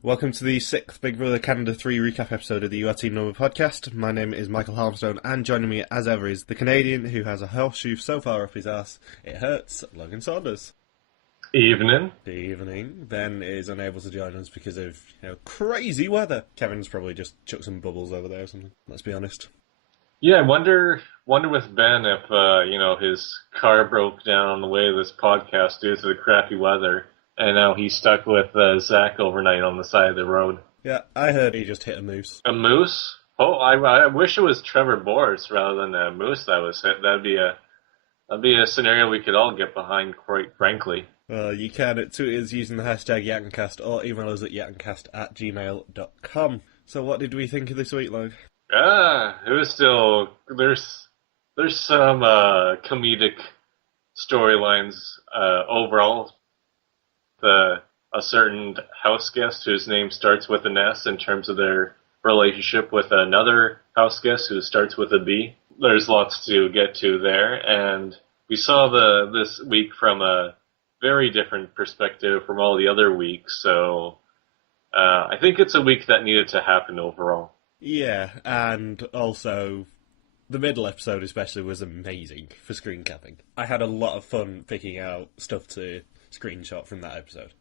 Welcome to the 6th Big Brother Canada 3 recap episode of the You Are Team Number podcast. My name is Michael Harmstone, and joining me as ever is the Canadian who has a horseshoe so far up his ass it hurts, Logan Saunders. Evening. Good evening. Ben is unable to join us because of crazy weather. Kevin's probably just chucked some bubbles over there or something, let's be honest. Yeah, I wonder with Ben if his car broke down on the way to this podcast due to the crappy weather, and now he's stuck with Zach overnight on the side of the road. Yeah, I heard he just hit a moose. A moose? Oh, I wish it was Trevor Boris rather than a moose that was hit. That'd be a scenario we could all get behind, quite frankly. You can tweet us using the hashtag yatncast or email us at yatncast@gmail.com. So what did we think of this week, Log? It was still there's some comedic storylines overall. A certain house guest whose name starts with an S in terms of their relationship with another house guest who starts with a B. There's lots to get to there, and we saw this week from a very different perspective from all the other weeks, so I think it's a week that needed to happen overall. Yeah, and also the middle episode especially was amazing for screen capping. I had a lot of fun picking out stuff to screenshot from that episode.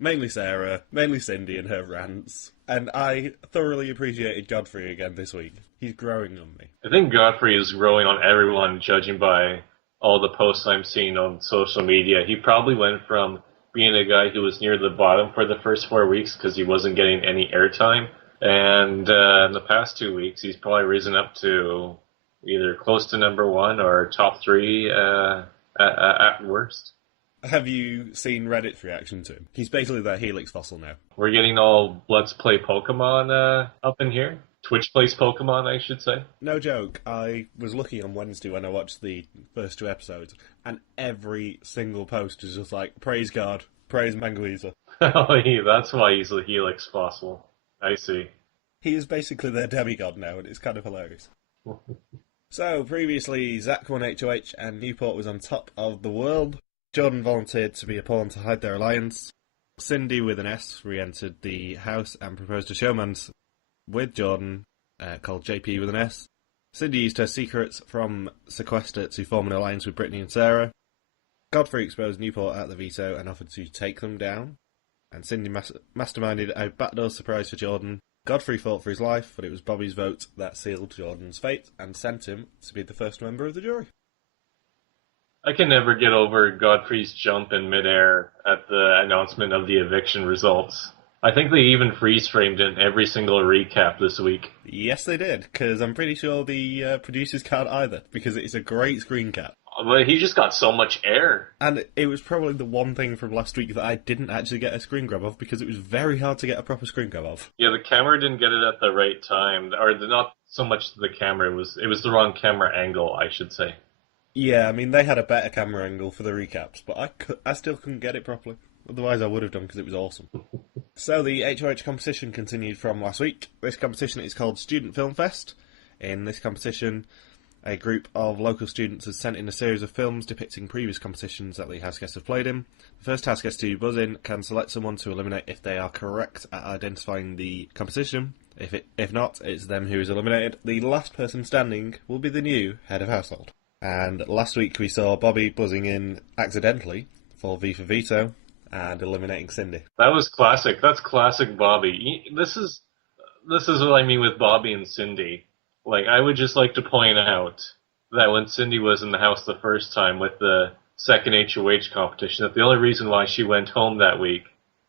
Mainly Sarah, mainly Cindy and her rants, and I thoroughly appreciated Godfrey again this week. He's growing on me. I think Godfrey is growing on everyone, judging by all the posts I'm seeing on social media. He probably went from being a guy who was near the bottom for the first 4 weeks because he wasn't getting any airtime, and in the past 2 weeks he's probably risen up to either close to number one or top three at worst. Have you seen Reddit's reaction to him? He's basically their Helix fossil now. We're getting all Let's Play Pokemon up in here. Twitch plays Pokemon, I should say. No joke, I was lucky on Wednesday when I watched the first 2 episodes, and every single post is just like, praise God, praise Manguiza. Oh, yeah, that's why he's a Helix fossil. I see. He is basically their demigod now, and it's kind of hilarious. So, previously, Zach won HOH, and Newport was on top of the world. Jordan volunteered to be a pawn to hide their alliance. Cindy, with an S, re-entered the house and proposed a showmance with Jordan, called JP with an S. Cindy used her secrets from Sequester to form an alliance with Brittany and Sarah. Godfrey exposed Newport at the veto and offered to take them down. And Cindy masterminded a backdoor surprise for Jordan. Godfrey fought for his life, but it was Bobby's vote that sealed Jordan's fate and sent him to be the first member of the jury. I can never get over Godfrey's jump in midair at the announcement of the eviction results. I think they even freeze-framed it in every single recap this week. Yes, they did, because I'm pretty sure the producers can't either, because it's a great screen cap. But he just got so much air. And it was probably the one thing from last week that I didn't actually get a screen grab of, because it was very hard to get a proper screen grab of. Yeah, the camera didn't get it at the right time. Or not so much the camera, it was the wrong camera angle, I should say. Yeah, I mean, they had a better camera angle for the recaps, but I still couldn't get it properly. Otherwise I would have done, because it was awesome. So the HOH competition continued from last week. This competition is called Student Film Fest. In this competition, a group of local students has sent in a series of films depicting previous competitions that the house guests have played in. The first house guest to buzz in can select someone to eliminate if they are correct at identifying the competition. If not, it's them who is eliminated. The last person standing will be the new head of household. And last week we saw Bobby buzzing in accidentally for V for Veto and eliminating Cindy. That was classic. That's classic Bobby. This is what I mean with Bobby and Cindy. Like, I would just like to point out that when Cindy was in the house the first time with the second HOH competition, that the only reason why she went home that week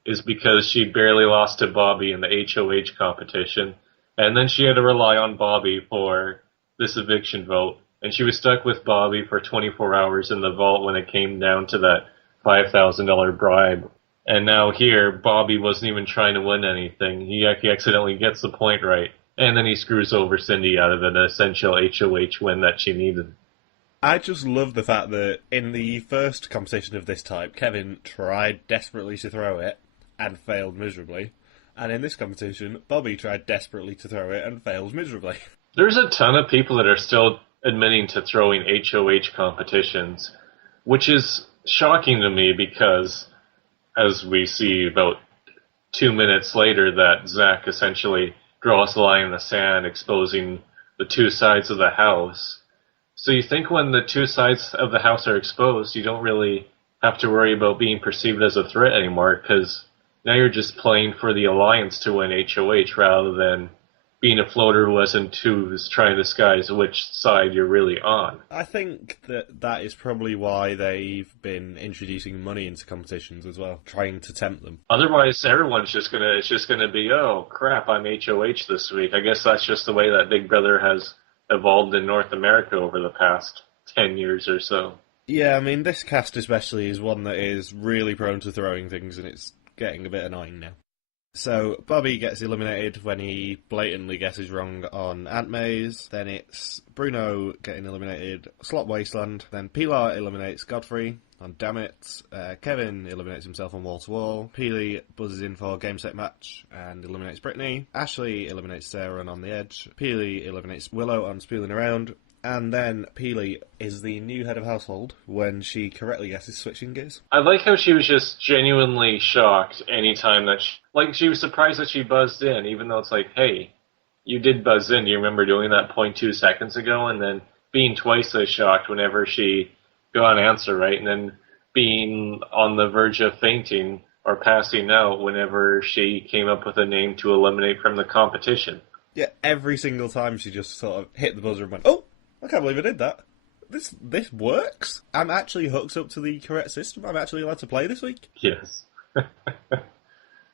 is because she barely lost to Bobby in the HOH competition, and then she had to rely on Bobby for this eviction vote. And she was stuck with Bobby for 24 hours in the vault when it came down to that $5,000 bribe. And now here, Bobby wasn't even trying to win anything. He accidentally gets the point right. And then he screws over Cindy out of an essential HOH win that she needed. I just love the fact that in the first competition of this type, Kevin tried desperately to throw it and failed miserably. And in this competition, Bobby tried desperately to throw it and failed miserably. There's a ton of people that are still admitting to throwing HOH competitions, which is shocking to me because, as we see about 2 minutes later that Zach essentially draws the line in the sand, exposing the two sides of the house. So you think when the two sides of the house are exposed, you don't really have to worry about being perceived as a threat anymore, because now you're just playing for the Alliance to win HOH rather than being a floater who's trying to disguise which side you're really on. I think that is probably why they've been introducing money into competitions as well, trying to tempt them. Otherwise, it's just gonna be, oh crap, I'm HOH this week. I guess that's just the way that Big Brother has evolved in North America over the past 10 years or so. Yeah, I mean, this cast especially is one that is really prone to throwing things, and it's getting a bit annoying now. So, Bobby gets eliminated when he blatantly guesses wrong on Ant Maze. Then it's Bruno getting eliminated, Slot Wasteland. Then Pilar eliminates Godfrey on Damn It. Kevin eliminates himself on Wall to Wall. Peely buzzes in for Game Set Match and eliminates Brittany. Ashley eliminates Sarah on The Edge. Peely eliminates Willow on Spooling Around. And then Peely is the new head of household when she correctly guesses switching gears. I like how she was just genuinely shocked anytime that she was surprised that she buzzed in, even though it's like, hey, you did buzz in. Do you remember doing that 0.2 seconds ago? And then being twice as shocked whenever she got an answer right, and then being on the verge of fainting or passing out whenever she came up with a name to eliminate from the competition. Yeah, every single time she just sort of hit the buzzer and went, oh! I can't believe I did that. This works. I'm actually hooked up to the correct system. I'm actually allowed to play this week. Yes.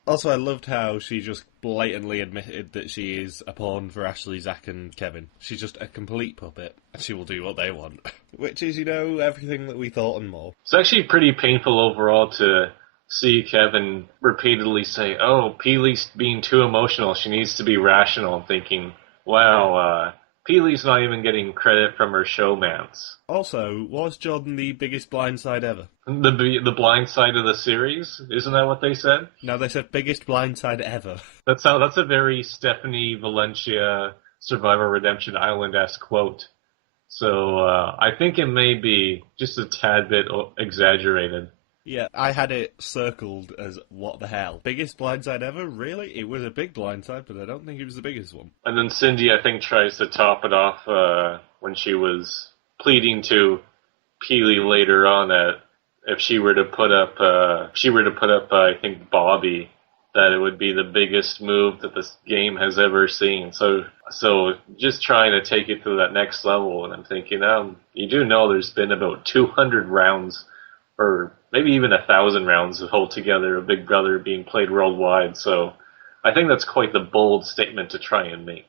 Also, I loved how she just blatantly admitted that she is a pawn for Ashley, Zach and Kevin. She's just a complete puppet, and she will do what they want. Which is, everything that we thought and more. It's actually pretty painful overall to see Kevin repeatedly say, oh, Peely's being too emotional. She needs to be rational. I'm thinking, wow, Peely's not even getting credit from her showmance. Also, was Jordan the biggest blindside ever? The blindside of the series? Isn't that what they said? No, they said biggest blindside ever. That's a very Stephanie Valencia Survivor Redemption Island-esque quote. So I think it may be just a tad bit exaggerated. Yeah, I had it circled as what the hell. Biggest blindside ever? Really? It was a big blindside, but I don't think it was the biggest one. And then Cindy, I think, tries to top it off when she was pleading to Peely later on that if she were to put up, I think, Bobby, that it would be the biggest move that this game has ever seen. So just trying to take it to that next level, and I'm thinking, you do know there's been about 200 rounds, or maybe even 1,000 rounds altogether of Big Brother being played worldwide, so I think that's quite the bold statement to try and make.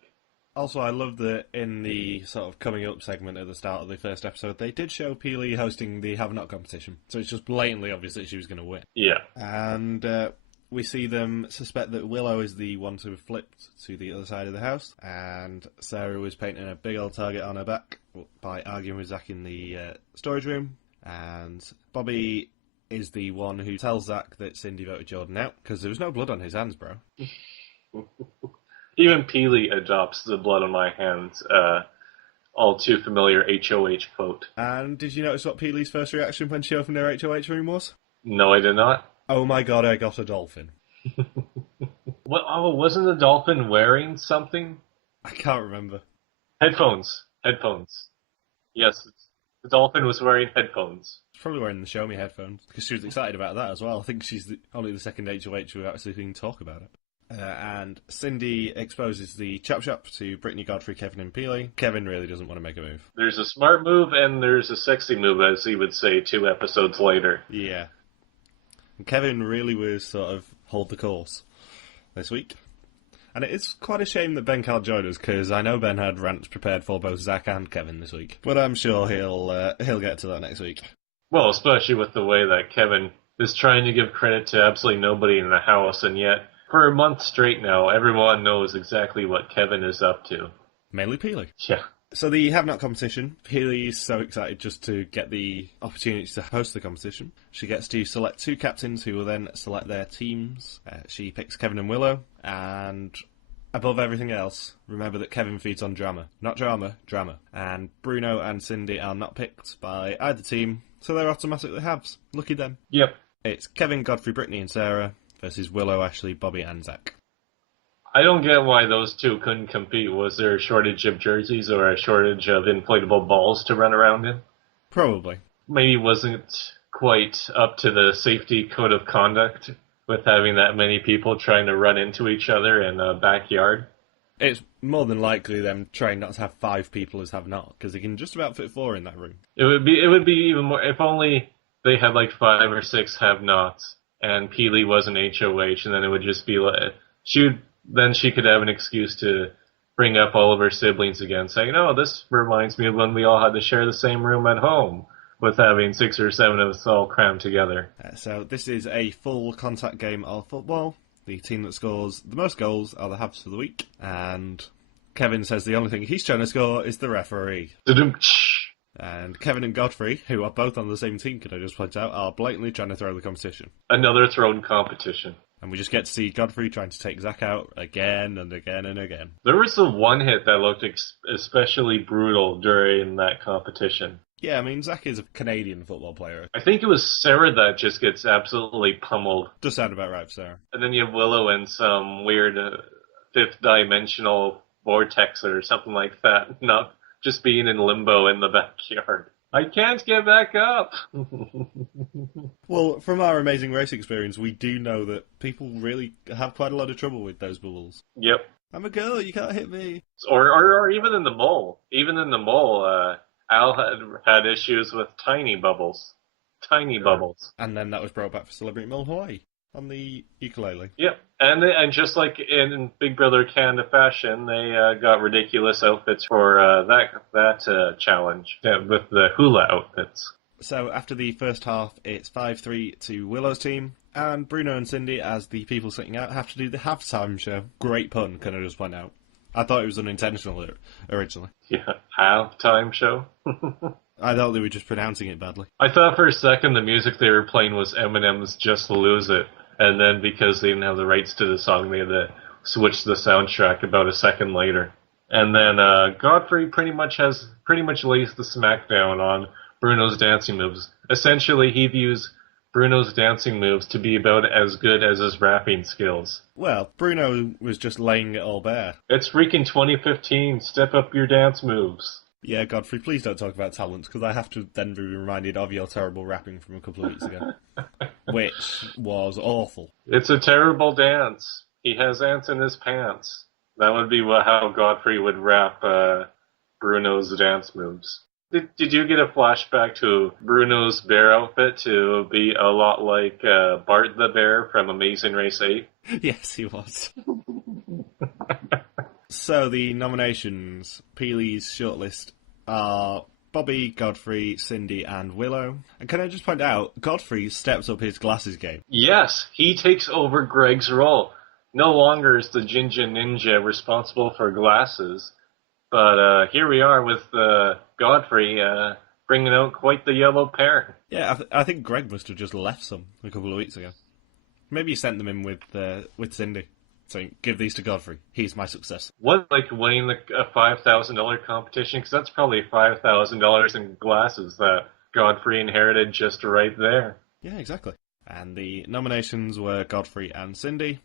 Also, I love that in the sort of coming up segment at the start of the first episode, they did show Peely hosting the Have Not competition, so it's just blatantly obvious that she was going to win. Yeah. And we see them suspect that Willow is the one to have flipped to the other side of the house, and Sarah was painting a big old target on her back by arguing with Zach in the storage room, and Bobby is the one who tells Zach that Cindy voted Jordan out, because there was no blood on his hands, bro. Even Peely adopts the blood on my hands, all too familiar HOH quote. And did you notice what Peely's first reaction when she opened her HOH room was? No, I did not. Oh my god, I got a dolphin. Wasn't the dolphin wearing something? I can't remember. Headphones. Yes, the dolphin was wearing headphones. She's probably wearing the Show Me headphones, because she was excited about that as well. I think she's only the second HOH who actually can talk about it. And Cindy exposes the chop shop to Brittany, Godfrey, Kevin and Peely. Kevin really doesn't want to make a move. There's a smart move and there's a sexy move, as he would say 2 episodes later. Yeah. And Kevin really was sort of hold the course this week. And it is quite a shame that Ben can't join us, because I know Ben had rants prepared for both Zach and Kevin this week. But I'm sure he'll get to that next week. Well, especially with the way that Kevin is trying to give credit to absolutely nobody in the house, and yet for a month straight now, everyone knows exactly what Kevin is up to. Mainly Peely. Yeah. So the Have Not competition, Peely is so excited just to get the opportunity to host the competition. She gets to select 2 captains who will then select their teams. She picks Kevin and Willow, and above everything else, remember that Kevin feeds on drama. Not drama, drama. And Bruno and Cindy are not picked by either team, so they're automatically halves. Lucky them. Yep. It's Kevin, Godfrey, Brittany and Sarah versus Willow, Ashley, Bobby, and Zach. I don't get why those two couldn't compete. Was there a shortage of jerseys or a shortage of inflatable balls to run around in? Probably. Maybe wasn't quite up to the safety code of conduct with having that many people trying to run into each other in a backyard. It's more than likely them trying not to have 5 people as have not, because they can just about fit 4 in that room. It would be even more if only they had like 5 or 6 have-nots and Peely was an HOH, and then it would just be like then she could have an excuse to bring up all of her siblings again, saying, "Oh, this reminds me of when we all had to share the same room at home," with having 6 or 7 of us all crammed together. So this is a full contact game of football. The team that scores the most goals are the Habs for the week, and Kevin says the only thing he's trying to score is the referee. And Kevin and Godfrey, who are both on the same team, can I just point out, are blatantly trying to throw the competition. Another thrown competition. And we just get to see Godfrey trying to take Zach out again and again and again. There was the one hit that looked especially brutal during that competition. Yeah, I mean, Zach is a Canadian football player. I think it was Sarah that just gets absolutely pummeled. Does sound about right for Sarah. And then you have Willow in some weird fifth-dimensional vortex or something like that, not just being in limbo in the backyard. I can't get back up! Well, from our Amazing Race experience, we do know that people really have quite a lot of trouble with those bubbles. Yep. I'm a girl, you can't hit me. Or even in the mole. Even in the mole, Al had issues with tiny bubbles. Tiny bubbles. And then that was brought back for Celebrity Mill Hawaii on the ukulele. Yep. And just like in Big Brother Canada fashion, they got ridiculous outfits for that challenge with the hula outfits. So after the first half, it's 5-3 to Willow's team, and Bruno and Cindy, as the people sitting out, have to do the halftime show. Great pun, can I just point out. I thought it was unintentional originally. Yeah, halftime show? I thought they were just pronouncing it badly. I thought for a second the music they were playing was Eminem's Just Lose It, and then because they didn't have the rights to the song, they had to switch the soundtrack about a second later. And then Godfrey pretty much lays the smackdown on Bruno's dancing moves. Essentially, he views Bruno's dancing moves to be about as good as his rapping skills. Well, Bruno was just laying it all bare. It's freaking 2015. Step up your dance moves. Yeah, Godfrey, please don't talk about talent, because I have to then be reminded of your terrible rapping from a couple of weeks ago. Which was awful. It's a terrible dance. He has ants in his pants. That would be how Godfrey would rap Bruno's dance moves. Did you get a flashback to Bruno's bear outfit to be a lot like Bart the Bear from Amazing Race 8? Yes, he was. So the nominations, Peely's shortlist, are Bobby, Godfrey, Cindy, and Willow. And can I just point out, Godfrey steps up his glasses game. Yes, he takes over Greg's role. No longer is the Ginger Ninja responsible for glasses. But here we are with Godfrey bringing out quite the yellow pair. Yeah, I think Greg must have just left some a couple of weeks ago. Maybe he sent them in with Cindy, saying, "Give these to Godfrey. He's my successor." What, like winning a $5,000 competition? Because that's probably $5,000 in glasses that Godfrey inherited just right there. Yeah, exactly. And the nominations were Godfrey and Cindy.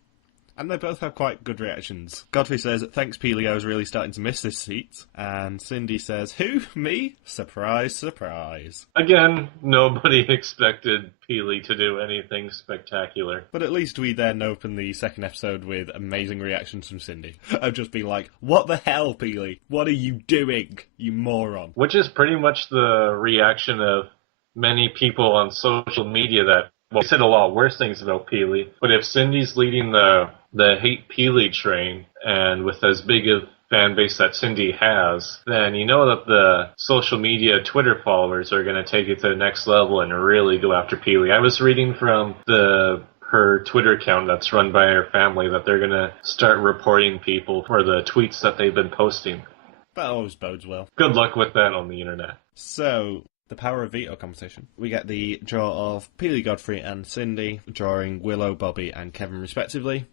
And they both have quite good reactions. Godfrey says, "Thanks, Peely, I was really starting to miss this seat." And Cindy says, "Who? Me? Surprise, surprise." Again, nobody expected Peely to do anything spectacular. But at least we then open the second episode with amazing reactions from Cindy. Of just being like, "What the hell, Peely? What are you doing, you moron?" Which is pretty much the reaction of many people on social media that, well, they said a lot worse things about Peely. But if Cindy's leading the hate Peely train, and with as big a fan base that Cindy has, then you know that the social media Twitter followers are going to take it to the next level and really go after Peely. I was reading from her Twitter account that's run by her family that they're going to start reporting people for the tweets that they've been posting. That always bodes well. Good luck with that on the internet. So, the Power of Veto competition. We get the draw of Peely, Godfrey, and Cindy, drawing Willow, Bobby, and Kevin respectively.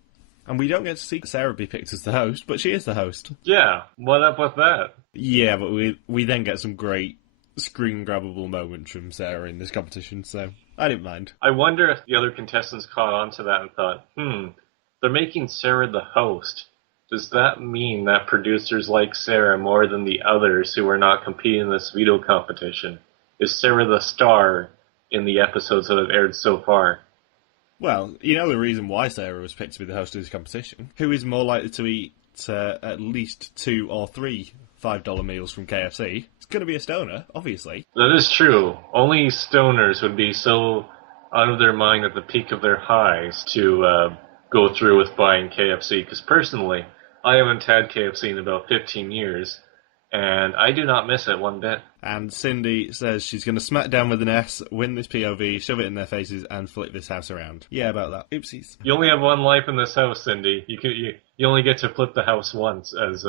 And we don't get to see Sarah be picked as the host, but she is the host. Yeah, what up with that? Yeah, but we then get some great screen-grabbable moments from Sarah in this competition, so I didn't mind. I wonder if the other contestants caught on to that and thought, they're making Sarah the host. Does that mean that producers like Sarah more than the others who are not competing in this veto competition? Is Sarah the star in the episodes that have aired so far? Well, you know the reason why Sarah was picked to be the host of this competition. Who is more likely to eat at least 2 or 3 $5 meals from KFC? It's going to be a stoner, obviously. That is true. Only stoners would be so out of their mind at the peak of their highs to go through with buying KFC. Because personally, I haven't had KFC in about 15 years, and I do not miss it one bit. And Cindy says she's going to smack down with an S, win this POV, shove it in their faces, and flip this house around. Yeah, about that. Oopsies. You only have one life in this house, Cindy. You only get to flip the house once, as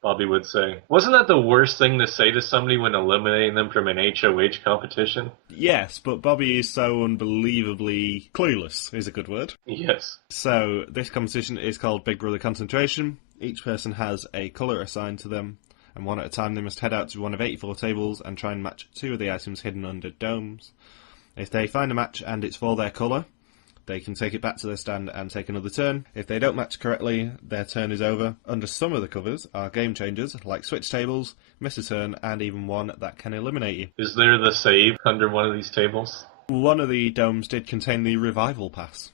Bobby would say. Wasn't that the worst thing to say to somebody when eliminating them from an HOH competition? Yes, but Bobby is so unbelievably clueless, is a good word. Yes. So, this competition is called Big Brother Concentration. Each person has a colour assigned to them, and one at a time they must head out to one of 84 tables and try and match 2 of the items hidden under domes. If they find a match and it's for their colour, they can take it back to their stand and take another turn. If they don't match correctly, their turn is over. Under some of the covers are game changers, like switch tables, miss a turn, and even one that can eliminate you. Is there the save under one of these tables? One of the domes did contain the revival pass,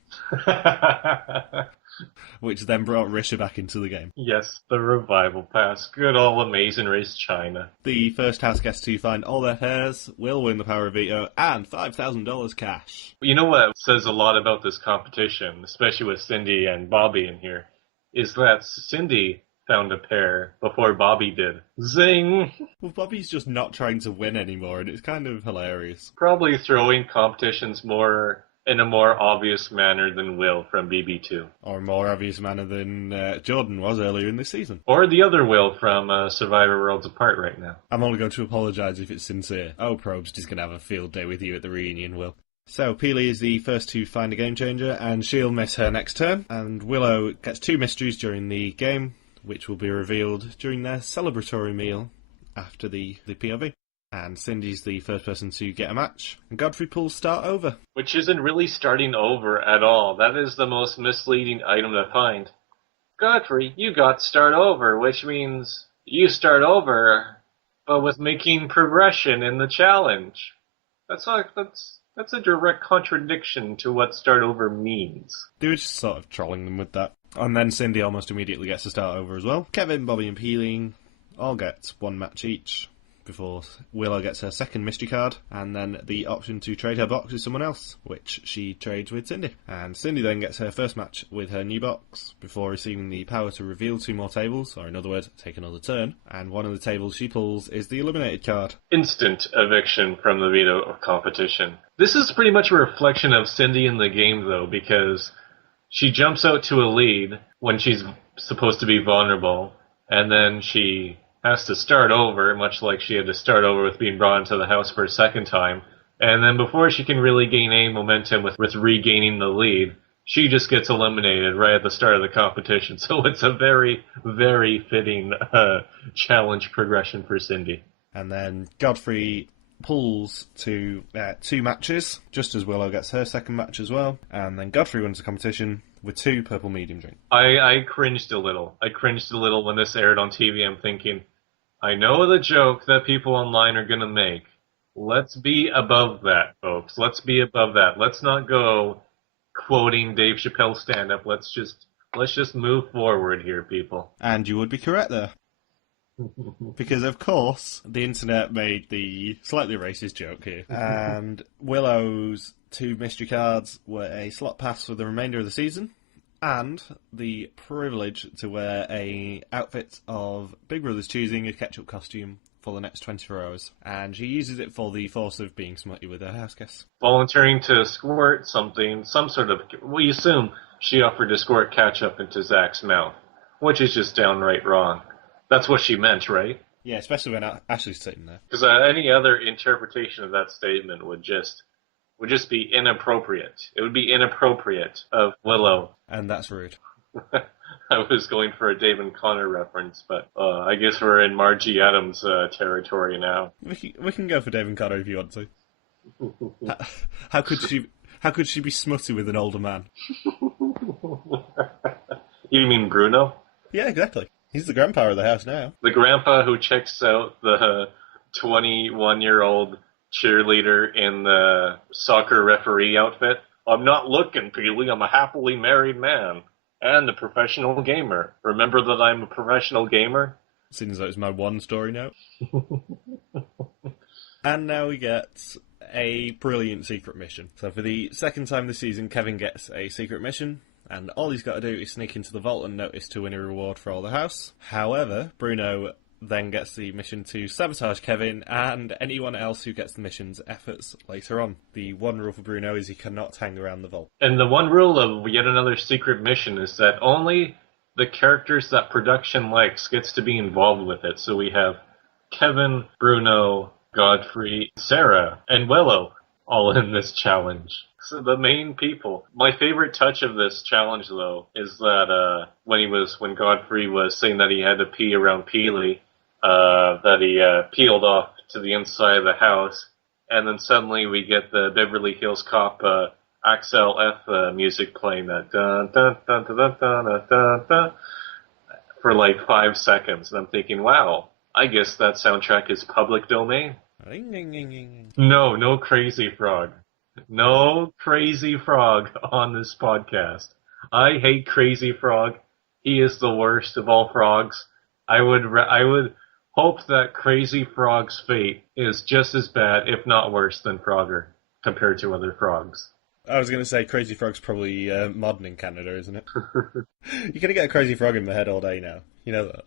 which then brought Risha back into the game. Yes, the revival pass. Good old Amazing Race China. The first house guest to find all their pairs will win the power of veto and $5,000 cash. You know what says a lot about this competition, especially with Cindy and Bobby in here, is that Cindy found a pair before Bobby did. Zing! Well, Bobby's just not trying to win anymore, and it's kind of hilarious. Probably throwing competitions in a more obvious manner than Will from BB2. Or a more obvious manner than Jordan was earlier in this season. Or the other Will from Survivor Worlds Apart right now. I'm only going to apologise if it's sincere. Oh, Probst is going to have a field day with you at the reunion, Will. So, Peely is the first to find a game changer, and she'll miss her next turn. And Willow gets 2 mysteries during the game, which will be revealed during their celebratory meal after the POV. And Cindy's the first person to get a match. And Godfrey pulls start over. Which isn't really starting over at all. That is the most misleading item to find. Godfrey, you got start over, which means you start over, but with making progression in the challenge. That's a direct contradiction to what start over means. They were just sort of trolling them with that. And then Cindy almost immediately gets to start over as well. Kevin, Bobby and Peeling all get 1 match each before Willow gets her second mystery card, and then the option to trade her box with someone else, which she trades with Cindy. And Cindy then gets her first match with her new box before receiving the power to reveal 2 more tables, or in other words, take another turn. And one of the tables she pulls is the eliminated card. Instant eviction from the veto competition. This is pretty much a reflection of Cindy in the game, though, because she jumps out to a lead when she's supposed to be vulnerable, and then she has to start over, much like she had to start over with being brought into the house for a second time. And then before she can really gain any momentum with regaining the lead, she just gets eliminated right at the start of the competition. So it's a very, very fitting challenge progression for Cindy. And then Godfrey pulls to 2 matches, just as Willow gets her second match as well. And then Godfrey wins the competition with 2 purple medium drinks. I cringed a little. I cringed a little when this aired on TV. I'm thinking, I know the joke that people online are going to make. Let's be above that, folks. Let's be above that. Let's not go quoting Dave Chappelle's stand-up. Let's just move forward here, people. And you would be correct there. Because, of course, the internet made the slightly racist joke here. And Willow's 2 mystery cards were a slot pass for the remainder of the season, and the privilege to wear a outfit of Big Brother's choosing, a ketchup costume, for the next 24 hours. And she uses it for the force of being smutty with her house guests. Volunteering to squirt something, some sort of... We assume she offered to squirt ketchup into Zach's mouth, which is just downright wrong. That's what she meant, right? Yeah, especially when Ashley's sitting there. Because any other interpretation of that statement would just be inappropriate. It would be inappropriate of Willow. And that's rude. I was going for a Dave and Connor reference, but I guess we're in Margie Adams territory now. We can go for Dave and Connor if you want to. How, how could she? How could she be smutty with an older man? You mean Bruno? Yeah, exactly. He's the grandpa of the house now. The grandpa who checks out the 21-year-old cheerleader in the soccer referee outfit. I'm not looking, Peely. I'm a happily married man. And a professional gamer. Remember that I'm a professional gamer? Seems like it's my one story now. And now we get a brilliant secret mission. So for the second time this season, Kevin gets a secret mission, and all he's got to do is sneak into the vault and notice to win a reward for all the house. However, Bruno then gets the mission to sabotage Kevin and anyone else who gets the mission's efforts later on. The one rule for Bruno is he cannot hang around the vault. And the one rule of yet another secret mission is that only the characters that production likes gets to be involved with it. So we have Kevin, Bruno, Godfrey, Sarah, and Willow all in this challenge. So the main people. My favorite touch of this challenge, though, is that when Godfrey was saying that he had to pee around Peely, that he peeled off to the inside of the house, and then suddenly we get the Beverly Hills Cop Axel F music playing that dun dun dun dun dun dun dun dun dun for like 5 seconds, and I'm thinking, wow, I guess that soundtrack is public domain. No Crazy Frog. No Crazy Frog on this podcast. I hate Crazy Frog. He is the worst of all frogs. I would hope that Crazy Frog's fate is just as bad, if not worse, than Frogger compared to other frogs. I was going to say Crazy Frog's probably modern in Canada, isn't it? You're going to get a Crazy Frog in my head all day now. You know that.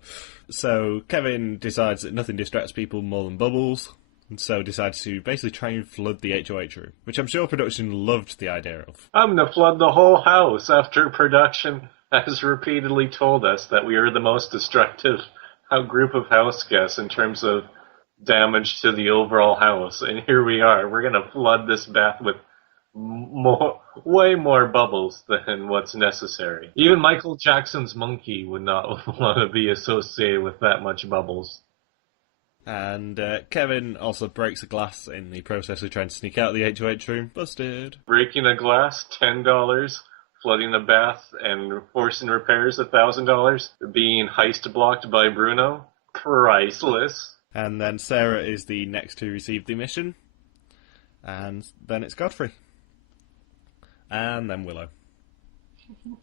So Kevin decides that nothing distracts people more than bubbles, and so decides to basically try and flood the HOH room, which I'm sure production loved the idea of. I'm going to flood the whole house after production has repeatedly told us that we are the most destructive group of house guests in terms of damage to the overall house. And here we are. We're going to flood this bath with way more bubbles than what's necessary. Even Michael Jackson's monkey would not want to be associated with that much bubbles. And Kevin also breaks a glass in the process of trying to sneak out of the HOH room. Busted. Breaking a glass, $10. Flooding the bath and forcing repairs, $1,000. Being heist blocked by Bruno, priceless. And then Sarah is the next to receive the mission. And then it's Godfrey. And then Willow.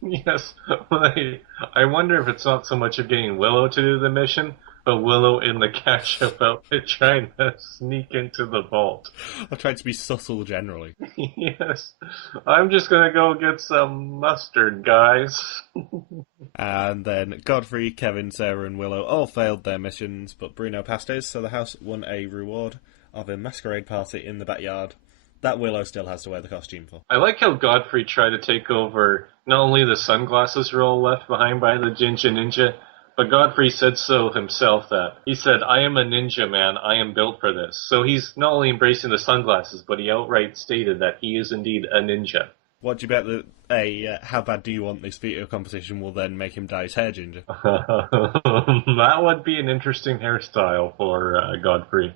Yes. I wonder if it's not so much of getting Willow to do the mission, but Willow in the ketchup outfit trying to sneak into the vault. I tried to be subtle generally. Yes. I'm just going to go get some mustard, guys. And then Godfrey, Kevin, Sarah and Willow all failed their missions, but Bruno passed his, so the house won a reward of a masquerade party in the backyard that Willow still has to wear the costume for. I like how Godfrey tried to take over not only the sunglasses role left behind by the Ginger Ninja, but Godfrey said so himself that. He said, I am a ninja, man. I am built for this. So he's not only embracing the sunglasses, but he outright stated that he is indeed a ninja. What do you bet that how bad do you want this veto competition will then make him dye his hair ginger? That would be an interesting hairstyle for Godfrey.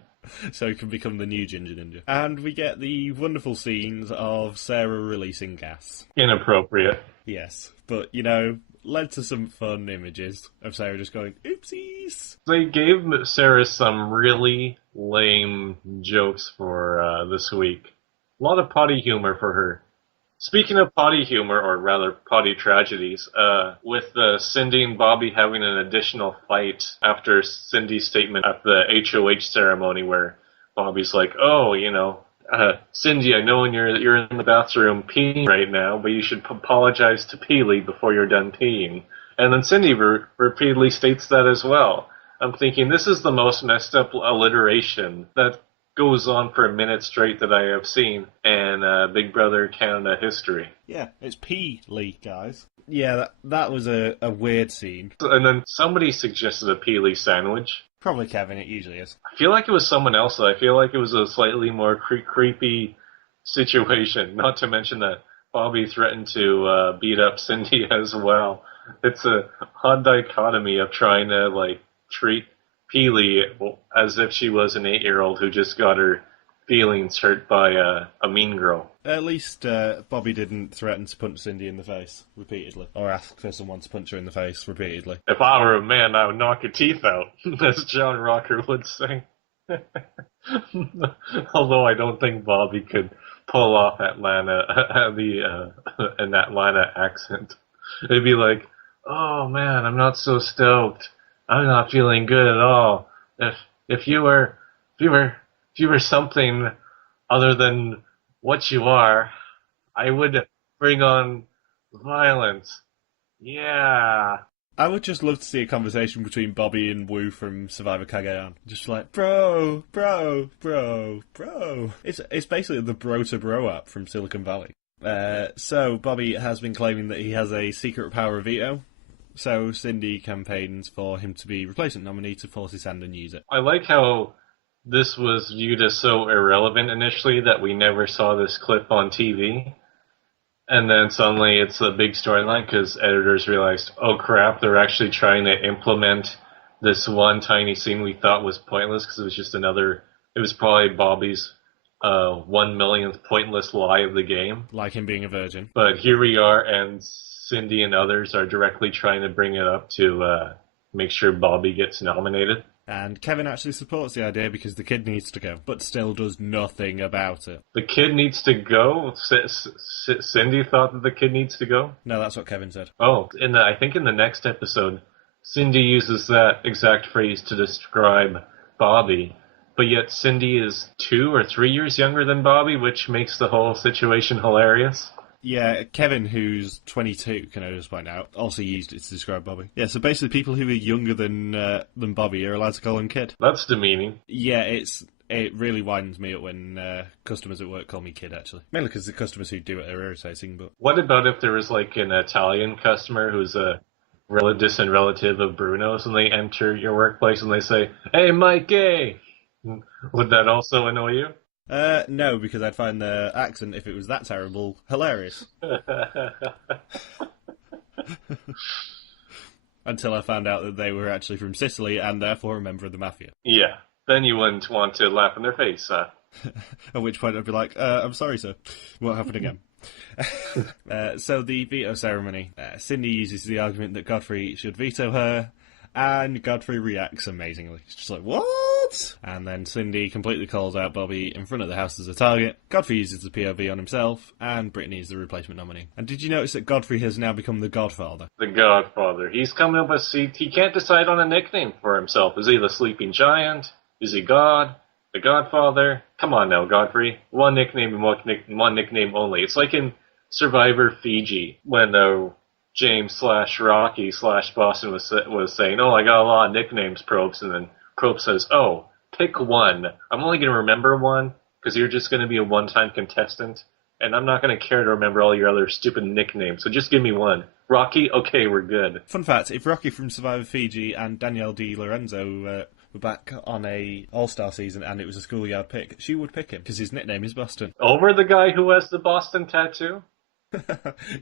So he can become the new Ginger Ninja. And we get the wonderful scenes of Sarah releasing gas. Inappropriate. Yes, but, you know, led to some fun images of Sarah just going, oopsies. They gave Sarah some really lame jokes for this week. A lot of potty humor for her. Speaking of potty humor, or rather potty tragedies, with Cindy and Bobby having an additional fight after Cindy's statement at the HOH ceremony where Bobby's like, oh, you know, Cindy, I know you're in the bathroom peeing right now, but you should apologize to Peely before you're done peeing. And then Cindy repeatedly states that as well. I'm thinking, this is the most messed up alliteration that goes on for a minute straight that I have seen in Big Brother Canada history. Yeah, it's Peely, guys. Yeah, that was a weird scene. And then somebody suggested a Peely sandwich. Probably Kevin, it usually is. I feel like it was someone else, though. I feel like it was a slightly more creepy situation. Not to mention that Bobby threatened to beat up Cindy as well. It's a odd dichotomy of trying to, like, treat Peely as if she was an 8-year-old who just got her feelings hurt by a mean girl. At least Bobby didn't threaten to punch Cindy in the face repeatedly, or ask for someone to punch her in the face repeatedly. If I were a man, I would knock your teeth out, as John Rocker would say. Although I don't think Bobby could pull off an Atlanta accent. It'd be like, "Oh man, I'm not so stoked. I'm not feeling good at all. If you were something other than what you are, I would bring on violence. Yeah." I would just love to see a conversation between Bobby and Wu from Survivor Cagayan. Just like, bro. It's basically the bro to bro app from Silicon Valley. So Bobby has been claiming that he has a secret power of veto. So Cindy campaigns for him to be replacement nominee to force his hand and use it. I like how this was viewed as so irrelevant initially that we never saw this clip on TV. And then suddenly it's a big storyline because editors realized, oh crap, they're actually trying to implement this one tiny scene we thought was pointless because it was just it was probably Bobby's 1 millionth pointless lie of the game. Like him being a virgin. But here we are, and Cindy and others are directly trying to bring it up to make sure Bobby gets nominated. And Kevin actually supports the idea because the kid needs to go, but still does nothing about it. The kid needs to go? Cindy thought that the kid needs to go? No, that's what Kevin said. Oh, I think in the next episode, Cindy uses that exact phrase to describe Bobby, but yet Cindy is 2 or 3 years younger than Bobby, which makes the whole situation hilarious. Yeah, Kevin, who's 22, can I just point out, also used it to describe Bobby. Yeah, so basically people who are younger than Bobby are allowed to call him kid. That's demeaning. Yeah, it really winds me up when customers at work call me kid, actually. Mainly because the customers who do it are irritating, but... What about if there was like an Italian customer who's a distant relative of Bruno's and they enter your workplace and they say, "Hey, Mikey!" Would that also annoy you? No, because I'd find the accent, if it was that terrible, hilarious. Until I found out that they were actually from Sicily and therefore a member of the mafia. Yeah, then you wouldn't want to laugh in their face, huh? At which point I'd be like, I'm sorry, sir. Won't happen again. So the veto ceremony. Cindy uses the argument that Godfrey should veto her, and Godfrey reacts amazingly. He's just like, what? And then Cindy completely calls out Bobby in front of the house as a target. Godfrey uses the POV on himself, and Brittany is the replacement nominee. And did you notice that Godfrey has now become the Godfather? The Godfather. He's coming up with... He can't decide on a nickname for himself. Is he the Sleeping Giant? Is he God? The Godfather? Come on now, Godfrey. One nickname and one nickname only. It's like in Survivor Fiji, when James/Rocky/Boston was saying, "Oh, I got a lot of nicknames, Probst," and then Probst says, "Oh, pick one. I'm only going to remember one because you're just going to be a one-time contestant, and I'm not going to care to remember all your other stupid nicknames, so just give me one. Rocky? Okay, we're good." Fun fact, if Rocky from Survivor Fiji and Danielle Di Lorenzo were back on a All-Star season and it was a schoolyard pick, she would pick him because his nickname is Boston. Over the guy who has the Boston tattoo?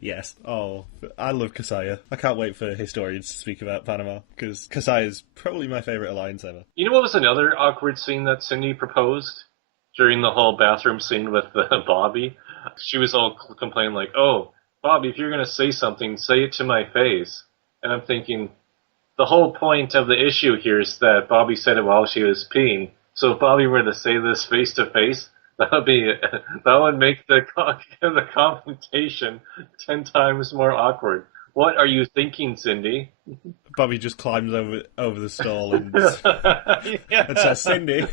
Yes. Oh, I love Kasaya. I can't wait for historians to speak about Panama, because Kasaya is probably my favourite alliance ever. You know what was another awkward scene that Cindy proposed during the whole bathroom scene with Bobby? She was all complaining like, "Oh, Bobby, if you're going to say something, say it to my face." And I'm thinking, the whole point of the issue here is that Bobby said it while she was peeing. So if Bobby were to say this face to face, that would make the confrontation 10 times more awkward. What are you thinking, Cindy? Bobby just climbs over the stall and, and says, "Cindy."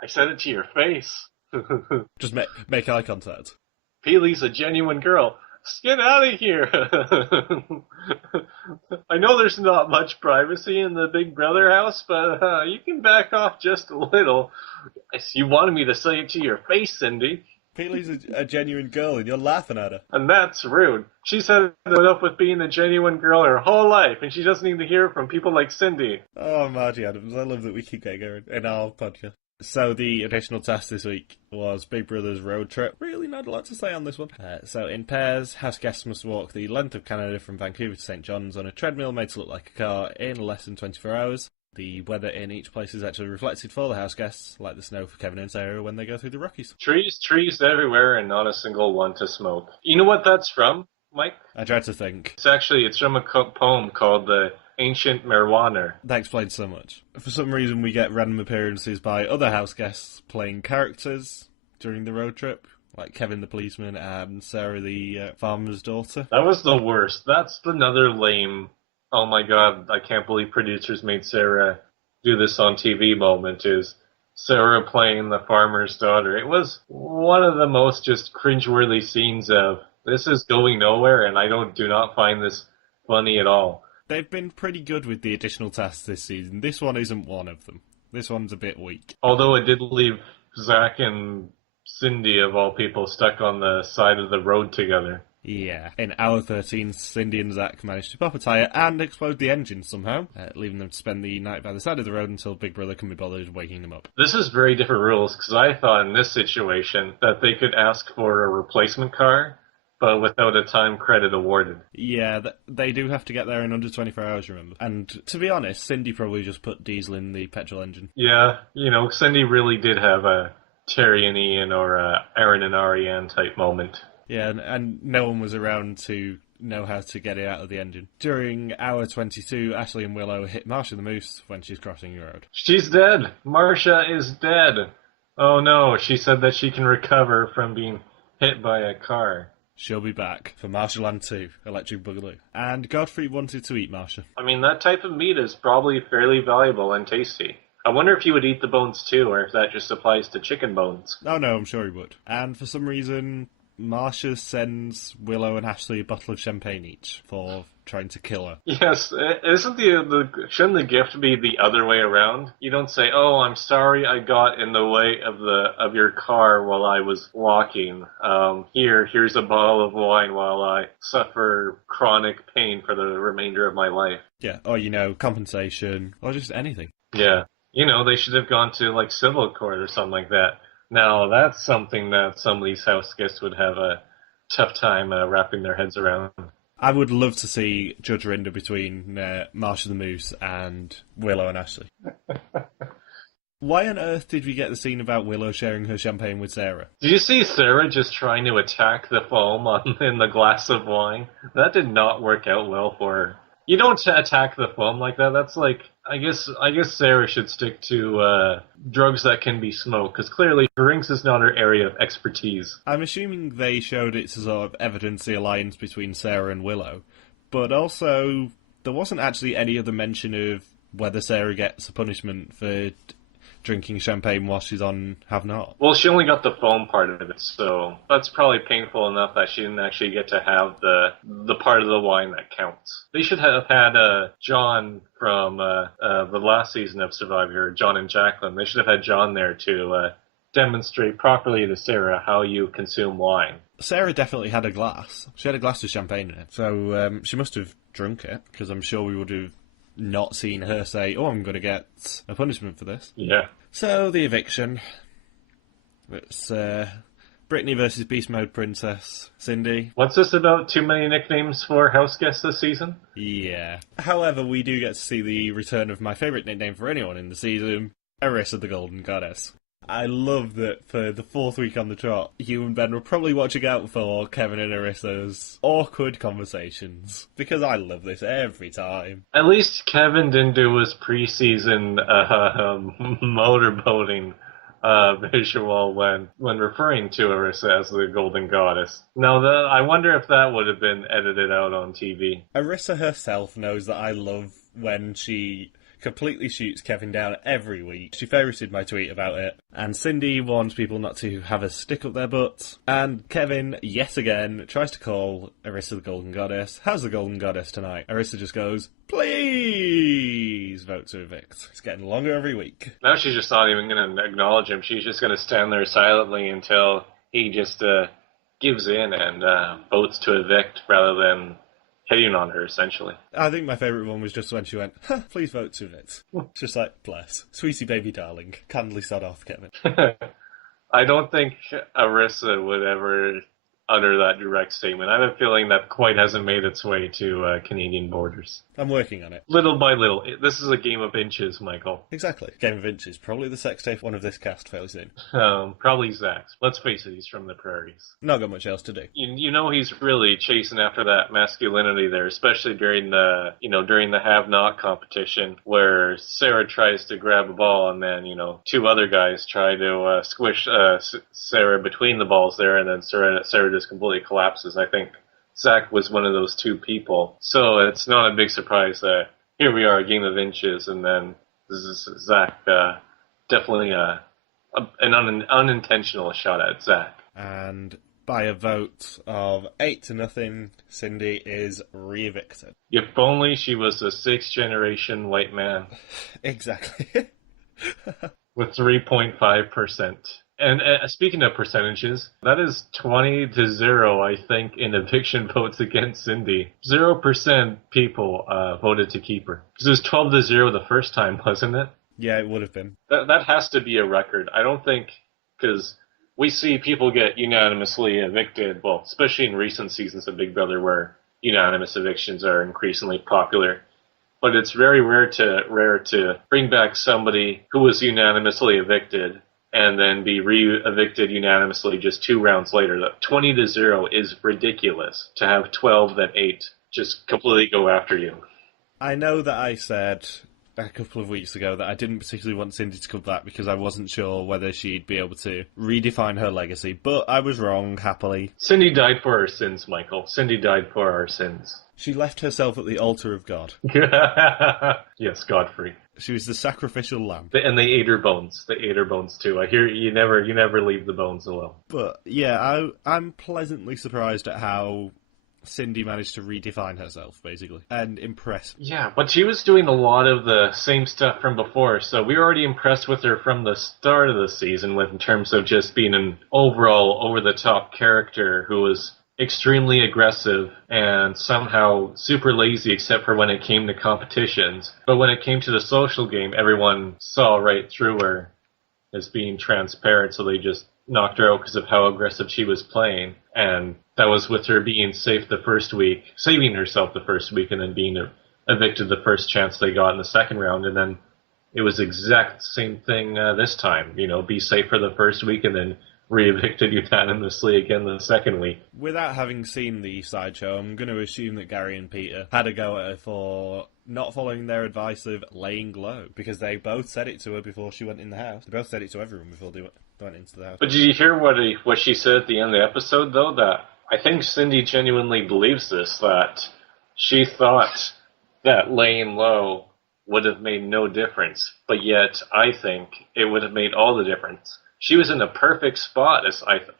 I said it to your face. Just make eye contact. Peely's a genuine girl. Get out of here. I know there's not much privacy in the Big Brother house, but you can back off just a little. You wanted me to say it to your face, Cindy. Peely's a genuine girl and you're laughing at her. And that's rude. She's had enough with being a genuine girl her whole life, and she doesn't need to hear it from people like Cindy. Oh, Margie Adams, I love that we keep getting going in our podcast. So the additional task this week was Big Brother's road trip. Really not a lot to say on this one. So in pairs, house guests must walk the length of Canada from Vancouver to St. John's on a treadmill made to look like a car in less than 24 hours. The weather in each place is actually reflected for the house guests, like the snow for Kevin and Sarah when they go through the Rockies. Trees everywhere and not a single one to smoke. You know what that's from, Mike? I try to think. It's from a poem called The Ancient Marijuana. That explains so much. For some reason, we get random appearances by other house guests playing characters during the road trip, like Kevin the policeman and Sarah the farmer's daughter. That was the worst. That's another lame, oh my god, I can't believe producers made Sarah do this on TV moment, is Sarah playing the farmer's daughter. It was one of the most just cringeworthy scenes of, this is going nowhere, and I do not find this funny at all. They've been pretty good with the additional tasks this season. This one isn't one of them. This one's a bit weak. Although it did leave Zach and Cindy, of all people, stuck on the side of the road together. Yeah. In hour 13, Cindy and Zach managed to pop a tyre and explode the engine somehow, leaving them to spend the night by the side of the road until Big Brother can be bothered waking them up. This is very different rules, because I thought in this situation that they could ask for a replacement car, but without a time credit awarded. Yeah, they do have to get there in under 24 hours, remember. And to be honest, Cindy probably just put diesel in the petrol engine. Yeah, Cindy really did have a Terry and Ian or Aaron and Ariane type moment. Yeah, and no one was around to know how to get it out of the engine. During hour 22, Ashley and Willow hit Marsha the Moose when she's crossing the road. She's dead! Marsha is dead! Oh no, she said that she can recover from being hit by a car. She'll be back for Marshland 2, Electric Boogaloo. And Godfrey wanted to eat Marsha. I mean, that type of meat is probably fairly valuable and tasty. I wonder if he would eat the bones too, or if that just applies to chicken bones. Oh no, I'm sure he would. And for some reason, Marsha sends Willow and Ashley a bottle of champagne each for trying to kill her. Yes, shouldn't the gift be the other way around? You don't say, "Oh, I'm sorry, I got in the way of your car while I was walking. Here's a bottle of wine while I suffer chronic pain for the remainder of my life." Yeah, or compensation, or just anything. Yeah, they should have gone to civil court or something like that. Now that's something that some of these house guests would have a tough time wrapping their heads around. I would love to see Judge Rinder between Marsha the Moose and Willow and Ashley. Why on earth did we get the scene about Willow sharing her champagne with Sarah? Did you see Sarah just trying to attack the foam in the glass of wine? That did not work out well for her. You don't attack the foam like that. That's I guess Sarah should stick to drugs that can be smoked, because clearly drinks is not her area of expertise. I'm assuming they showed it to sort of evidence the alliance between Sarah and Willow, but also there wasn't actually any other mention of whether Sarah gets a punishment for drinking champagne while she's on Have Not. Well, she only got the foam part of it, so that's probably painful enough that she didn't actually get to have the part of the wine that counts. They should have had John from the last season of Survivor, John and Jacqueline. They should have had John there to demonstrate properly to Sarah how you consume wine. Sarah definitely had a glass. She had a glass of champagne in it, so she must have drunk it, because I'm sure we would have not seen her say, "Oh, I'm going to get a punishment for this." Yeah. So, the eviction. It's Brittany versus Beast Mode Princess. Cindy. What's this about? Too many nicknames for house guests this season? Yeah. However, we do get to see the return of my favourite nickname for anyone in the season, Arissa the Golden Goddess. I love that for the fourth week on the trot, you and Ben were probably watching out for Kevin and Arissa's awkward conversations, because I love this every time. At least Kevin didn't do his preseason motorboating visual when referring to Arissa as the Golden Goddess. Now, I wonder if that would have been edited out on TV. Arissa herself knows that I love when she completely shoots Kevin down every week. She favorited my tweet about it. And Cindy warns people not to have a stick up their butts. And Kevin, yet again, tries to call Arissa the Golden Goddess. How's the Golden Goddess tonight? Arissa just goes, "Please vote to evict." It's getting longer every week. Now she's just not even going to acknowledge him. She's just going to stand there silently until he just gives in and votes to evict rather than hitting on her, essentially. I think my favourite one was just when she went, "Please vote to it." Just like, bless. Sweetie baby darling. Kindly sod off, Kevin. I don't think Arissa would ever utter that direct statement. I have a feeling that quite hasn't made its way to Canadian borders. I'm working on it. Little by little. This is a game of inches, Michael. Exactly. Game of Inches. Probably the sex tape one of this cast fairly soon. Probably Zach's. Let's face it, he's from the prairies. Not got much else to do. You know he's really chasing after that masculinity there, especially during the have-not competition where Sarah tries to grab a ball and then, two other guys try to squish Sarah between the balls there, and then Sarah just completely collapses. I think Zach was one of those two people. So it's not a big surprise that here we are, a game of inches, and then this is Zach, definitely an unintentional shot at Zach. And by a vote of 8-0, Cindy is re-evicted. If only she was a sixth-generation white man. Exactly. With 3.5%. And speaking of percentages, that is 20-0, I think, in eviction votes against Cindy. 0% people voted to keep her. Because it was 12-0 the first time, wasn't it? Yeah, it would have been. That has to be a record. I don't think, because we see people get unanimously evicted, well, especially in recent seasons of Big Brother where unanimous evictions are increasingly popular. But it's very rare to bring back somebody who was unanimously evicted and then be re-evicted unanimously just 2 rounds later. 20-0 is ridiculous to have 12 then 8 just completely go after you. I know that I said a couple of weeks ago that I didn't particularly want Cindy to come back because I wasn't sure whether she'd be able to redefine her legacy, but I was wrong, happily. Cindy died for her sins, Michael. Cindy died for our sins. She left herself at the altar of God. Yes, Godfrey. She was the sacrificial lamb. And they ate her bones. They ate her bones too. I hear you never leave the bones alone. But yeah, I'm pleasantly surprised at how Cindy managed to redefine herself, basically, and impress. Yeah, but she was doing a lot of the same stuff from before, so we were already impressed with her from the start of the season in terms of just being an overall over-the-top character who was extremely aggressive and somehow super lazy except for when it came to competitions. But when it came to the social game, everyone saw right through her as being transparent, so they just knocked her out because of how aggressive she was playing. And that was with her being safe the first week, saving herself the first week, and then being evicted the first chance they got in the second round. And then it was exact same thing this time. Be safe for the first week and then re-evicted unanimously again the second week. Without having seen the sideshow, I'm going to assume that Gary and Peter had a go at her for not following their advice of laying low, because they both said it to her before she went in the house. They both said it to everyone before they went into the house. But did you hear what she said at the end of the episode, though? That I think Cindy genuinely believes this, that she thought that laying low would have made no difference, but yet I think it would have made all the difference. She was in the perfect spot.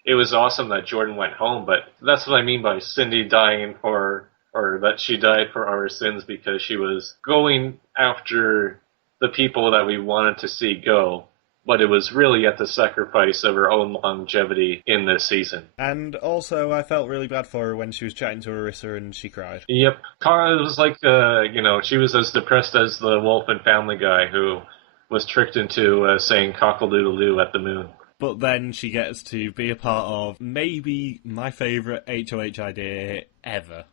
It was awesome that Jordan went home, but that's what I mean by Cindy dying or that she died for our sins, because she was going after the people that we wanted to see go, but it was really at the sacrifice of her own longevity in this season. And also, I felt really bad for her when she was chatting to Arissa and she cried. Yep. It was like, she was as depressed as the Wolf and Family Guy who was tricked into saying cockle-doodle-doo at the moon. But then she gets to be a part of maybe my favourite HOH idea ever.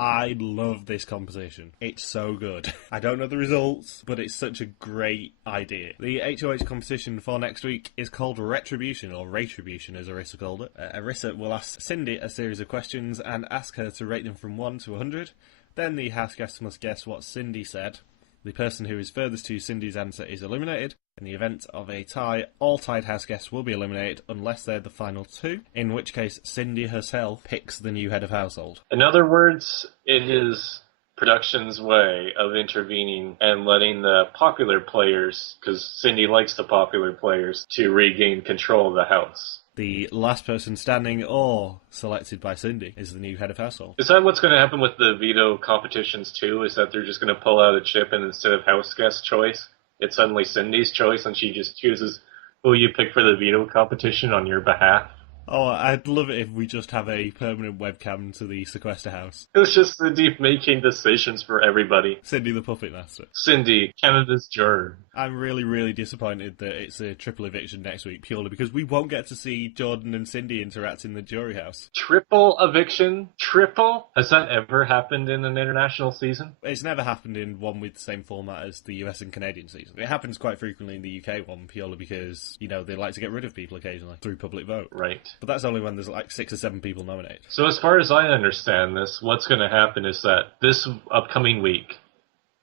I love this composition. It's so good. I don't know the results, but it's such a great idea. The HOH competition for next week is called Retribution, or Retribution as Arissa called it. Arissa will ask Cindy a series of questions and ask her to rate them from 1 to 100. Then the house guests must guess what Cindy said. The person who is furthest to Cindy's answer is eliminated. In the event of a tie, all tied house guests will be eliminated unless they're the final 2, in which case Cindy herself picks the new head of household. In other words, it is production's way of intervening and letting the popular players, because Cindy likes the popular players, to regain control of the house. The last person standing or selected by Cindy is the new head of household. Is that what's going to happen with the veto competitions too? Is that they're just going to pull out a chip and instead of house guest choice, it's suddenly Cindy's choice and she just chooses who you pick for the veto competition on your behalf? Oh, I'd love it if we just have a permanent webcam to the sequester house. It's just Cindy making decisions for everybody. Cindy the Puppet Master. Cindy, Canada's juror. I'm really, really disappointed that it's a triple eviction next week, purely because we won't get to see Jordan and Cindy interact in the jury house. Triple eviction? Triple? Has that ever happened in an international season? It's never happened in one with the same format as the US and Canadian season. It happens quite frequently in the UK one, purely because, you know, they like to get rid of people occasionally through public vote. Right. But that's only when there's like 6 or 7 people nominated. So as far as I understand this, what's going to happen is that this upcoming week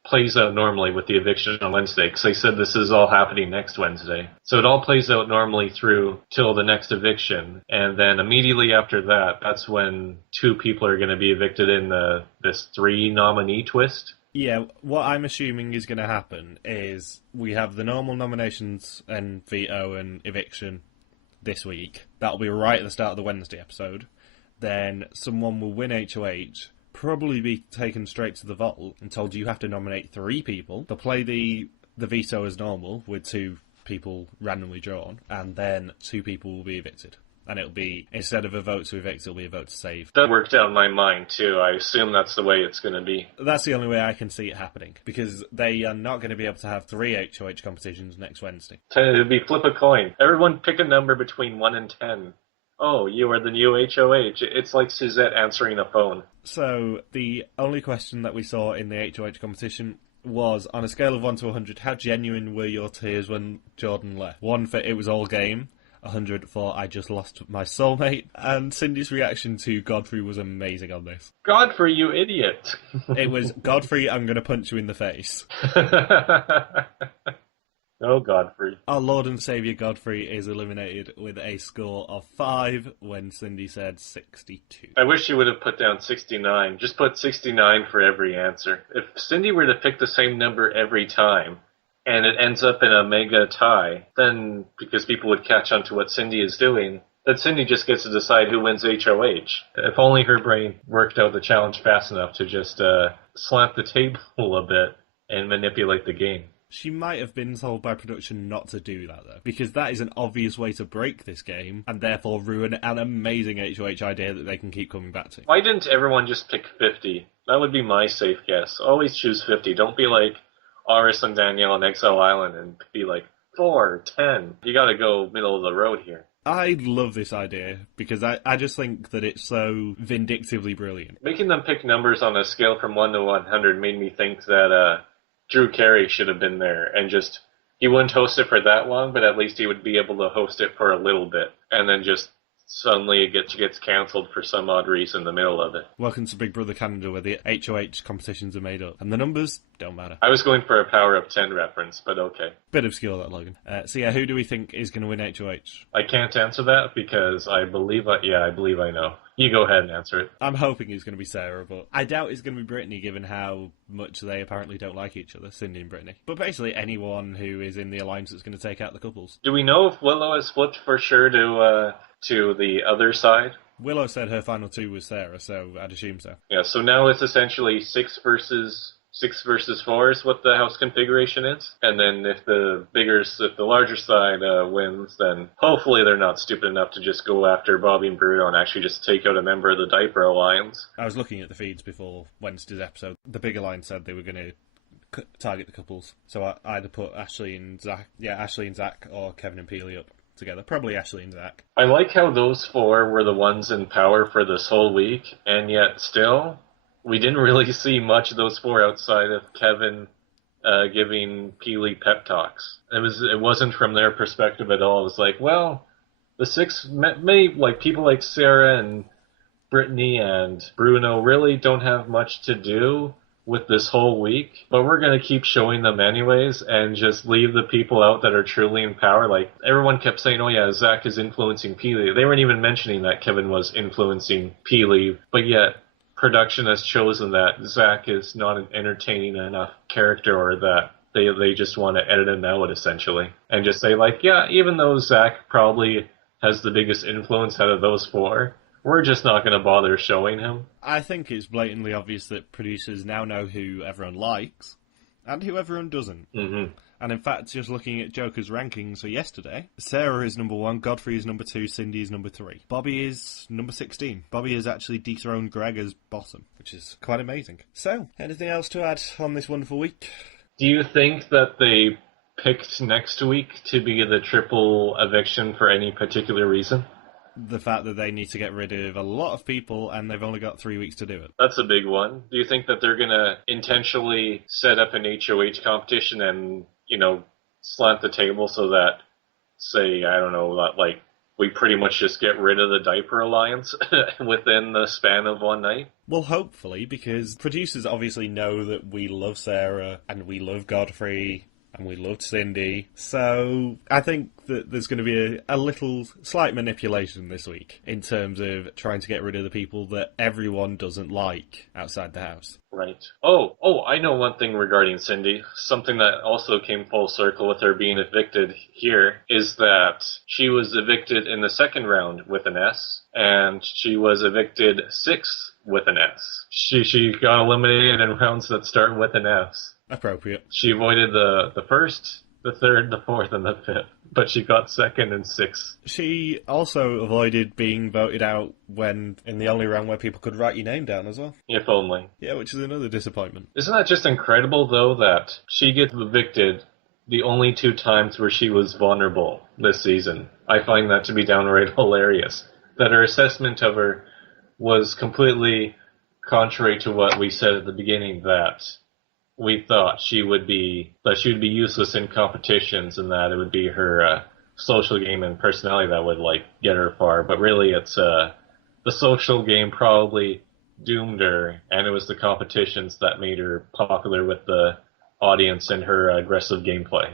plays out normally with the eviction on Wednesday, because they said this is all happening next Wednesday. So it all plays out normally through till the next eviction, and then immediately after that, that's when 2 people are going to be evicted in this 3-nominee twist. Yeah, what I'm assuming is going to happen is we have the normal nominations and veto and eviction this week. That'll be right at the start of the Wednesday episode. Then someone will win HOH, probably be taken straight to the vault and told you have to nominate 3 people. They'll play the veto as normal with 2 people randomly drawn, and then 2 people will be evicted. And it'll be, instead of a vote to evict, it'll be a vote to save. That worked out in my mind too. I assume that's the way it's going to be. That's the only way I can see it happening, because they are not going to be able to have 3 HOH competitions next Wednesday. It'd be flip a coin. Everyone pick a number between 1 and 10. Oh, you are the new HOH. It's like Suzette answering a phone. So, the only question that we saw in the HOH competition was, on a scale of 1 to 100, how genuine were your tears when Jordan left? 1 for it was all game, 100 for I just lost my soulmate, and Cindy's reaction to Godfrey was amazing on this. Godfrey, you idiot! It was, Godfrey, I'm going to punch you in the face. Oh, Godfrey. Our Lord and Saviour Godfrey is eliminated with a score of 5 when Cindy said 62. I wish you would have put down 69. Just put 69 for every answer. If Cindy were to pick the same number every time, and it ends up in a mega tie, then, because people would catch on to what Cindy is doing, then Cindy just gets to decide who wins HOH. If only her brain worked out the challenge fast enough to just slap the table a bit and manipulate the game. She might have been told by production not to do that, though, because that is an obvious way to break this game, and therefore ruin an amazing HOH idea that they can keep coming back to. Why didn't everyone just pick 50? That would be my safe guess. Always choose 50. Don't be like Aris and Danielle on Exile Island and be like, 4, 10. You gotta go middle of the road here. I love this idea, because I just think that it's so vindictively brilliant. Making them pick numbers on a scale from 1 to 100 made me think that Drew Carey should have been there, and just, he wouldn't host it for that long, but at least he would be able to host it for a little bit, and then just suddenly it gets cancelled for some odd reason in the middle of it. Welcome to Big Brother Canada, where the HOH competitions are made up, and the numbers don't matter. I was going for a Power of 10 reference, but okay. Bit obscure, that, Logan. So yeah, who do we think is going to win HOH? I can't answer that because I believe I know. You go ahead and answer it. I'm hoping it's going to be Sarah, but I doubt it's going to be Brittany, given how much they apparently don't like each other, Cindy and Brittany. But basically anyone who is in the alliance that's going to take out the couples. Do we know if Willow has flipped for sure to the other side? Willow said her final 2 was Sarah, so I'd assume so. Yeah, so now it's essentially 6 versus 4 is what the house configuration is. And then if the larger side wins, then hopefully they're not stupid enough to just go after Bobby and Bruno and actually just take out a member of the Diaper Alliance. I was looking at the feeds before Wednesday's episode. The Big Alliance said they were going to target the couples. So I either put Ashley and Zach, or Kevin and Peely up together. Probably Ashley and Zach. I like how those 4 were the ones in power for this whole week, and yet still, we didn't really see much of those 4 outside of Kevin giving Peely pep talks. It wasn't from their perspective at all. It was like, well, the 6 like people like Sarah and Brittany and Bruno really don't have much to do with this whole week, but we're going to keep showing them anyways and just leave the people out that are truly in power. Like, everyone kept saying, oh yeah, Zach is influencing Peely. They weren't even mentioning that Kevin was influencing Peely, but yet production has chosen that Zach is not an entertaining enough character, or that they just want to edit him out, essentially. And just say, like, yeah, even though Zach probably has the biggest influence out of those 4, we're just not going to bother showing him. I think it's blatantly obvious that producers now know who everyone likes, and who everyone doesn't. Mm-hmm. And in fact, just looking at Joker's rankings for yesterday, Sarah is number 1, Godfrey is number 2, Cindy is number 3. Bobby is number 16. Bobby has actually dethroned Greg as bottom, which is quite amazing. So, anything else to add on this wonderful week? Do you think that they picked next week to be the triple eviction for any particular reason? The fact that they need to get rid of a lot of people and they've only got 3 weeks to do it. That's a big one. Do you think that they're going to intentionally set up an HOH competition and, slant the table so that, say, I don't know, like, we pretty much just get rid of the Diaper Alliance within the span of one night? Well, hopefully, because producers obviously know that we love Sarah and we love Godfrey and we loved Cindy. So I think that there's going to be a little slight manipulation this week in terms of trying to get rid of the people that everyone doesn't like outside the house. Right. Oh, I know one thing regarding Cindy. Something that also came full circle with her being evicted here is that she was evicted in the second round with an S, and she was evicted sixth with an S. She got eliminated in rounds that start with an S. Appropriate. She avoided the first, the third, the fourth, and the fifth, but she got second and sixth. She also avoided being voted out when in the only round where people could write your name down as well. If only. Yeah, which is another disappointment. Isn't that just incredible, though, that she gets evicted the only 2 times where she was vulnerable this season? I find that to be downright hilarious. That her assessment of her was completely contrary to what we said at the beginning, that we thought she would be useless in competitions and that it would be her social game and personality that would get her far. But really, it's the social game probably doomed her, and it was the competitions that made her popular with the audience and her aggressive gameplay.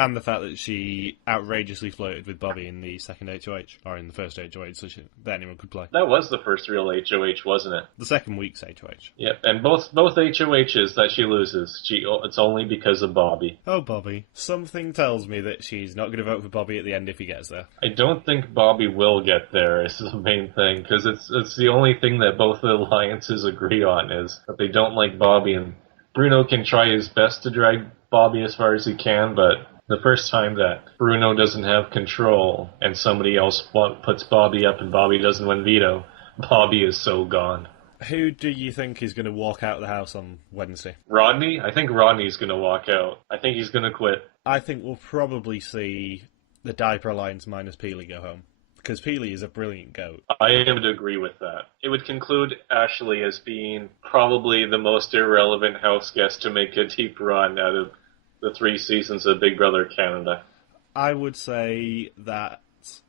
And the fact that she outrageously flirted with Bobby in the second HOH, or in the first HOH, so that anyone could play. That was the first real HOH, wasn't it? The second week's HOH. Yep, and both HOHs that she loses, it's only because of Bobby. Oh, Bobby. Something tells me that she's not going to vote for Bobby at the end if he gets there. I don't think Bobby will get there, is the main thing, because it's the only thing that both the alliances agree on, is that they don't like Bobby, and Bruno can try his best to drag Bobby as far as he can, but the first time that Bruno doesn't have control and somebody else puts Bobby up and Bobby doesn't win veto, Bobby is so gone. Who do you think is going to walk out of the house on Wednesday? Rodney? I think Rodney's going to walk out. I think he's going to quit. I think we'll probably see the Diaper Alliance minus Peely go home, because Peely is a brilliant goat. I would agree with that. It would conclude Ashley as being probably the most irrelevant house guest to make a deep run out of the 3 seasons of Big Brother Canada. I would say that,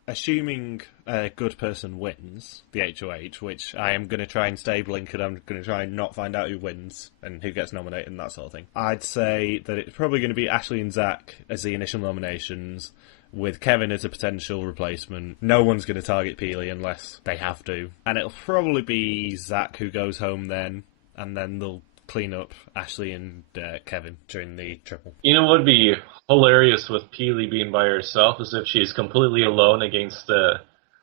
assuming a good person wins the HOH, which I am going to try and stay blink and I'm going to try and not find out who wins and who gets nominated and that sort of thing, I'd say that it's probably going to be Ashley and Zach as the initial nominations, with Kevin as a potential replacement. No one's going to target Peely unless they have to. And it'll probably be Zach who goes home then, and then they'll clean up Ashley and Kevin during the triple. You know what would be hilarious with Peely being by herself is if she's completely alone against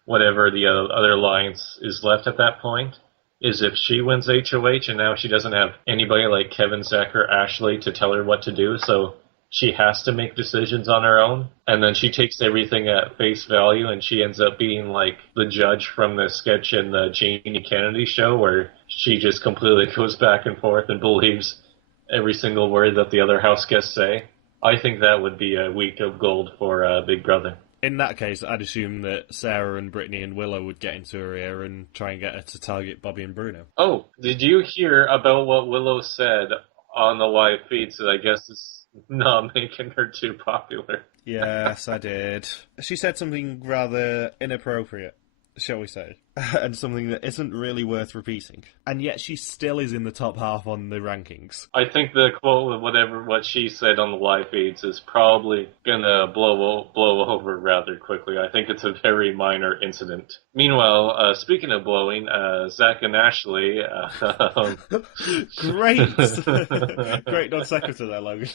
whatever the other alliance is left at that point, is if she wins HOH and now she doesn't have anybody like Kevin, Zach, or Ashley to tell her what to do, so she has to make decisions on her own, and then she takes everything at face value, and she ends up being like the judge from the sketch in the Jamie Kennedy show, where she just completely goes back and forth and believes every single word that the other house guests say. I think that would be a week of gold for Big Brother. In that case, I'd assume that Sarah and Brittany and Willow would get into her ear and try and get her to target Bobby and Bruno. Oh, did you hear about what Willow said on the live feeds that I guess is not making her too popular? Yes, I did. She said something rather inappropriate, shall we say, and something that isn't really worth repeating. And yet she still is in the top half on the rankings. I think the quote, what she said on the live feeds is probably gonna blow over rather quickly. I think it's a very minor incident. Meanwhile, speaking of blowing, Zach and Ashley... Great! Great non sequitur there, Logan.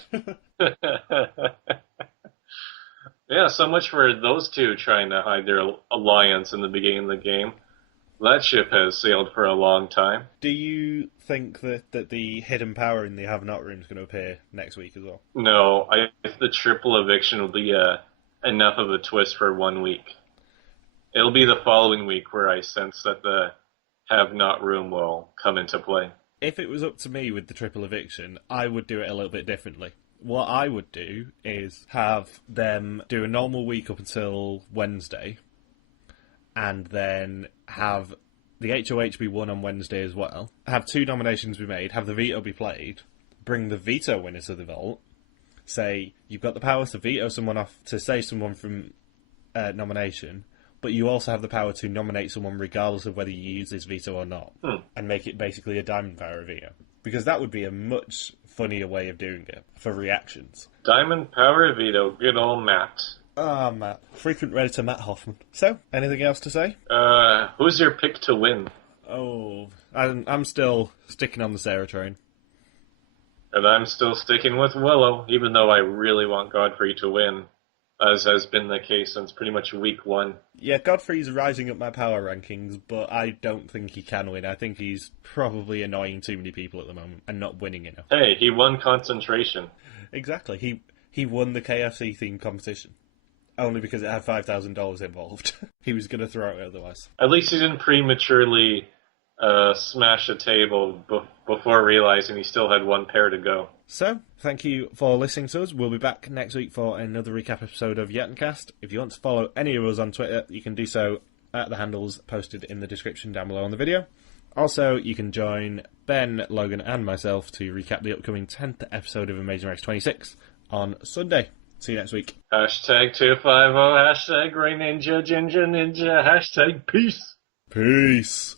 Yeah, so much for those two trying to hide their alliance in the beginning of the game. That ship has sailed for a long time. Do you think that the hidden power in the Have Not room is going to appear next week as well? No, I think the triple eviction will be enough of a twist for 1 week. It'll be the following week where I sense that the Have Not room will come into play. If it was up to me with the triple eviction, I would do it a little bit differently. What I would do is have them do a normal week up until Wednesday, and then have the HOH be won on Wednesday as well, have 2 nominations be made, have the veto be played, bring the veto winner to the vault, say you've got the power to veto someone off, to save someone from nomination, but you also have the power to nominate someone regardless of whether you use this veto or not, and make it basically a diamond power veto. Because that would be a much funnier way of doing it for reactions. Diamond power veto, good old Matt. Ah, Matt. Frequent Redditor Matt Hoffman. So, anything else to say? Who's your pick to win? Oh, I'm still sticking on the Sarah train. And I'm still sticking with Willow, even though I really want Godfrey to win, as has been the case since pretty much week 1. Yeah, Godfrey's rising up my power rankings, but I don't think he can win. I think he's probably annoying too many people at the moment and not winning enough. Hey, he won concentration. Exactly. He won the KFC themed competition. Only because it had $5,000 involved. He was going to throw it otherwise. At least he didn't prematurely smash a table before realizing he still had 1 pair to go. So, thank you for listening to us. We'll be back next week for another recap episode of Yatncast. If you want to follow any of us on Twitter, you can do so at the handles posted in the description down below on the video. Also, you can join Ben, Logan, and myself to recap the upcoming 10th episode of Amazing Race 26 on Sunday. See you next week. Hashtag 250, hashtag Grey Ninja, Ginger Ninja, hashtag peace. Peace.